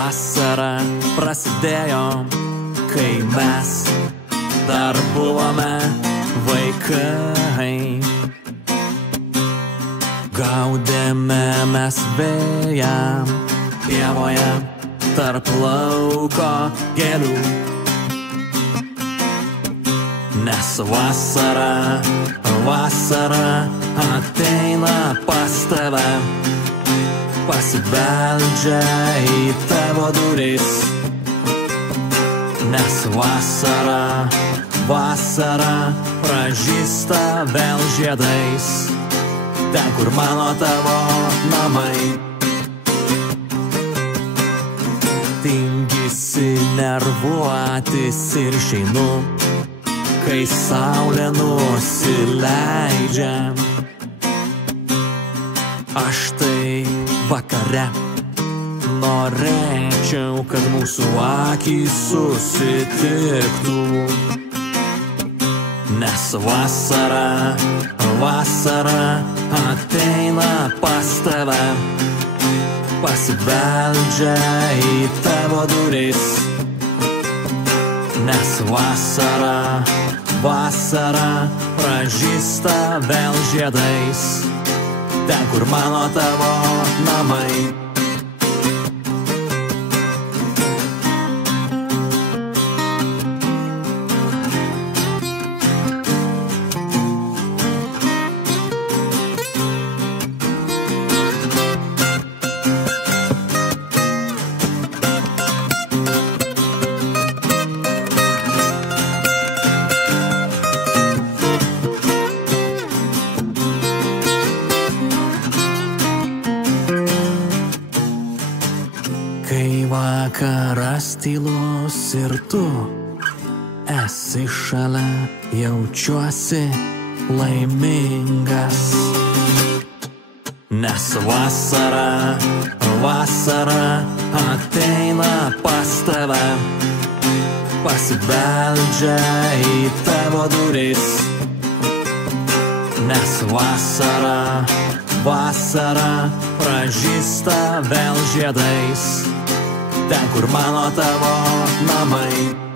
Vasara prasidėjo, kai mes dar buvome vaikai. Gaudėme mes vėją pievoje tarp lauko gėlių. Nes vasara ateina pas tave, pasibeldžia į tavo duris. Nes vasara pražysta vėl žiedais, ten, kur mano tavo namai. Tingisi nervuotis ir išeinu, kai saulė nusileidžia. Aš tai vakare norėčiau, kad mūsų akys susitiktų. Nes vasara ateina pas tave, pasibeldžia į tavo duris. Nes vasara pražysta vėl žiedais, ten, kur mano tavo namai. Kai vakaras tylus ir tu esi šalia, jaučiuosi laimingas. Nes vasara ateina pas tave, pasibeldžia į tavo duris. Nes vasara pražysta vėl žiedais, ten, kur mano tavo namai.